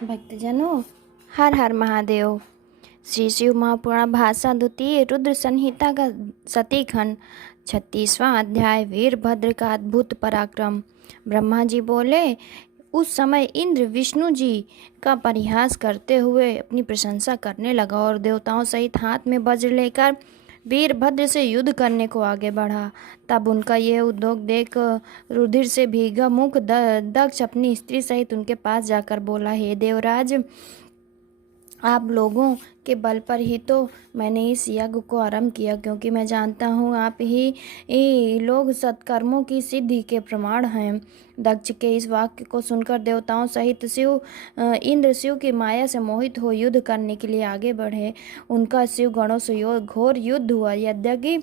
भक्तजनों, हर हर महादेव। श्री शिव महापुराण भाषा द्वितीय रुद्र संहिता का सती खंड 36वां अध्याय वीरभद्र का अद्भुत पराक्रम। ब्रह्मा जी बोले, उस समय इंद्र विष्णु जी का परिहास करते हुए अपनी प्रशंसा करने लगा और देवताओं सहित हाथ में वज्र लेकर वीरभद्र से युद्ध करने को आगे बढ़ा। तब उनका यह उद्योग देख रुधिर से भीगा मुख दक्ष अपनी स्त्री सहित उनके पास जाकर बोला, हे देवराज, आप लोगों के बल पर ही तो मैंने इस यज्ञ को आरंभ किया, क्योंकि मैं जानता हूँ आप ही लोग सत्कर्मों की सिद्धि के प्रमाण हैं। दक्ष के इस वाक्य को सुनकर देवताओं सहित इंद्र शिव की माया से मोहित हो युद्ध करने के लिए आगे बढ़े। उनका शिव गणों से घोर युद्ध हुआ। यद्यपि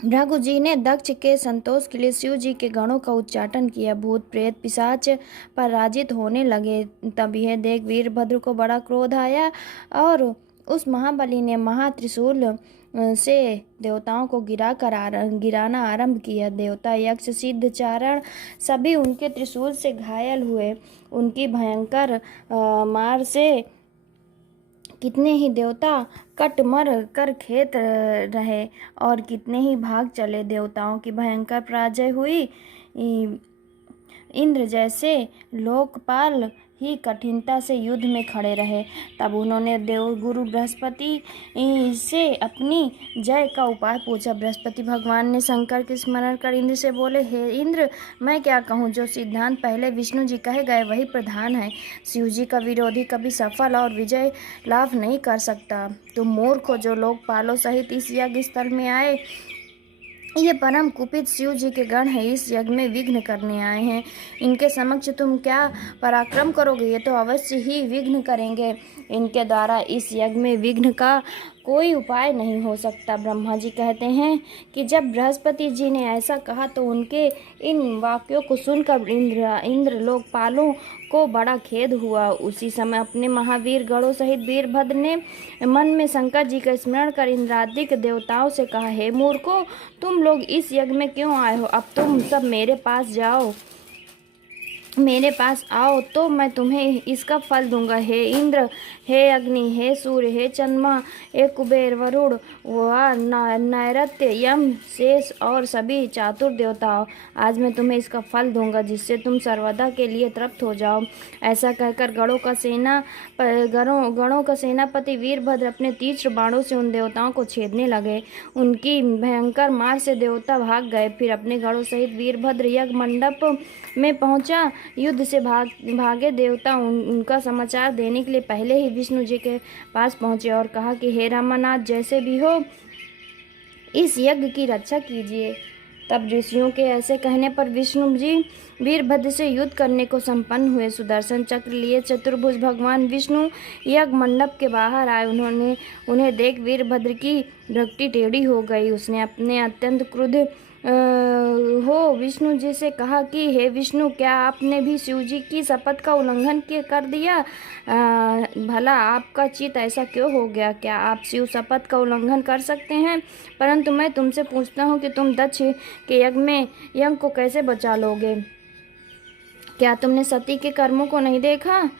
भृगु जी ने दक्ष के संतोष के लिए शिव जी के गणों का उच्चाटन किया। भूत प्रेत पिशाच पराजित होने लगे। तब यह देख वीरभद्र को बड़ा क्रोध आया और उस महाबली ने महात्रिशूल से देवताओं को गिराना आरंभ किया। देवता यक्ष सिद्ध चारण सभी उनके त्रिशूल से घायल हुए। उनकी भयंकर मार से कितने ही देवता कटमर कर खेत रहे और कितने ही भाग चले। देवताओं की भयंकर पराजय हुई। इंद्र जैसे लोकपाल ही कठिनता से युद्ध में खड़े रहे। तब उन्होंने देवगुरु बृहस्पति से अपनी जय का उपाय पूछा। बृहस्पति भगवान ने शंकर के स्मरण कर इंद्र से बोले, हे इंद्र, मैं क्या कहूँ, जो सिद्धांत पहले विष्णु जी कहे गए वही प्रधान है। शिव जी का विरोधी कभी सफल और विजय लाभ नहीं कर सकता। तुम मूर्ख हो जो लोकपालों सहित इस यज्ञ स्थल में आए। ये परम कुपित शिव जी के गण हैं, इस यज्ञ में विघ्न करने आए हैं। इनके समक्ष तुम क्या पराक्रम करोगे? ये तो अवश्य ही विघ्न करेंगे। इनके द्वारा इस यज्ञ में विघ्न का कोई उपाय नहीं हो सकता। ब्रह्मा जी कहते हैं कि जब बृहस्पति जी ने ऐसा कहा तो उनके इन वाक्यों को सुनकर इंद्र लोकपालों को बड़ा खेद हुआ। उसी समय अपने महावीर गणों सहित वीरभद्र ने मन में शंकर जी का स्मरण कर इंद्रादिक देवताओं से कहा, हे मूर्खों, तुम लोग इस यज्ञ में क्यों आए हो? अब तुम सब मेरे पास आओ तो मैं तुम्हें इसका फल दूंगा। हे इंद्र, हे अग्नि, हे सूर्य, हे चंद्रमा, हे कुबेर, वरुण व नैऋत्य, यम, शेष और सभी चातुर देवताओं, आज मैं तुम्हें इसका फल दूंगा जिससे तुम सर्वदा के लिए तृप्त हो जाओ। ऐसा कहकर गणों का सेनापति वीरभद्र अपने तीक्ष्ण बाणों से उन देवताओं को छेदने लगे। उनकी भयंकर मार से देवता भाग गए। फिर अपने गणों सहित वीरभद्र यज्ञ मंडप में पहुंचा। युद्ध से भागे देवता उनका समाचार देने के लिए पहले ही विष्णु जी के पास पहुंचे और कहा कि हे रामानाथ, जैसे भी हो इस यज्ञ की रक्षा कीजिए। तब ऋषियों के ऐसे कहने पर विष्णु जी वीरभद्र से युद्ध करने को संपन्न हुए। सुदर्शन चक्र लिए चतुर्भुज भगवान विष्णु यज्ञ मंडप के बाहर आए। उन्हें देख वीरभद्र की भक्ति टेढ़ी हो गई। उसने अपने अत्यंत क्रुद्ध हो विष्णु जी से कहा कि हे विष्णु, क्या आपने भी शिव जी की शपथ का उल्लंघन कर दिया? भला आपका चित्त ऐसा क्यों हो गया? क्या आप शिव शपथ का उल्लंघन कर सकते हैं? परंतु मैं तुमसे पूछता हूँ कि तुम दक्ष के यज्ञ को कैसे बचा लोगे? क्या तुमने सती के कर्मों को नहीं देखा?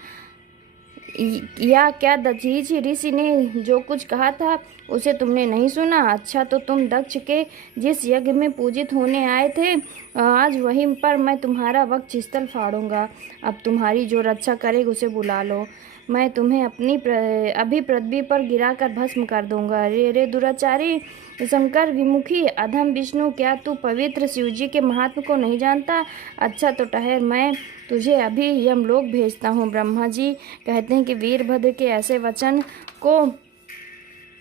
या क्या दधीच ऋषि ने जो कुछ कहा था उसे तुमने नहीं सुना? अच्छा, तो तुम दक्ष के जिस यज्ञ में पूजित होने आए थे, आज वहीं पर मैं तुम्हारा वक्ष स्थल फाड़ूंगा। अब तुम्हारी जो रक्षा करेगा उसे बुला लो। मैं तुम्हें अभी पृथ्वी पर गिराकर भस्म कर दूंगा। रे दुराचारी, शंकर विमुखी, अधम विष्णु, क्या तू पवित्र शिवजी के महात्म को नहीं जानता? अच्छा तो ठहर, मैं तुझे अभी यमलोक भेजता हूँ। ब्रह्मा जी कहते हैं कि वीरभद्र के ऐसे वचन को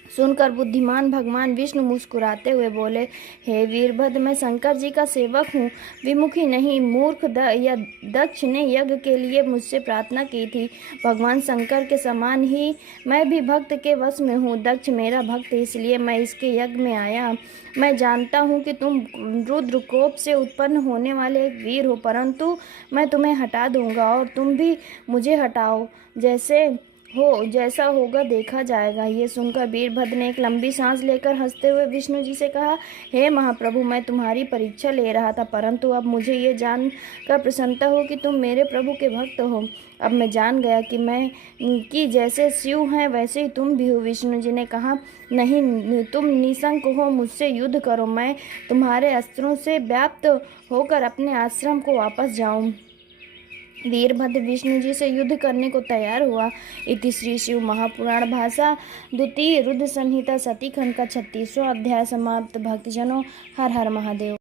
सुनकर बुद्धिमान भगवान विष्णु मुस्कुराते हुए बोले, हे वीरभद्र, मैं शंकर जी का सेवक हूँ, विमुखी नहीं। मूर्ख दक्ष ने यज्ञ के लिए मुझसे प्रार्थना की थी। भगवान शंकर के समान ही मैं भी भक्त के वश में हूँ। दक्ष मेरा भक्त है, इसलिए मैं इसके यज्ञ में आया। मैं जानता हूँ कि तुम रुद्र कोप से उत्पन्न होने वाले एक वीर हो, परंतु मैं तुम्हें हटा दूंगा और तुम भी मुझे हटाओ। जैसे हो, जैसा होगा देखा जाएगा। ये सुनकर वीरभद्र ने एक लंबी सांस लेकर हंसते हुए विष्णु जी से कहा, हे महाप्रभु, मैं तुम्हारी परीक्षा ले रहा था, परंतु अब मुझे ये जानकर प्रसन्नता हो कि तुम मेरे प्रभु के भक्त हो। अब मैं जान गया कि जैसे शिव हैं वैसे ही तुम भी हो। विष्णु जी ने कहा, नहीं, तुम निशंक हो, मुझसे युद्ध करो, मैं तुम्हारे अस्त्रों से व्याप्त होकर अपने आश्रम को वापस जाऊं। वीरभद्र विष्णु जी से युद्ध करने को तैयार हुआ। इति श्री शिव महापुराण भाषा द्वितीय रुद्र संहिता सती खंड का 36वां अध्याय समाप्त। भक्तजनों, हर हर महादेव।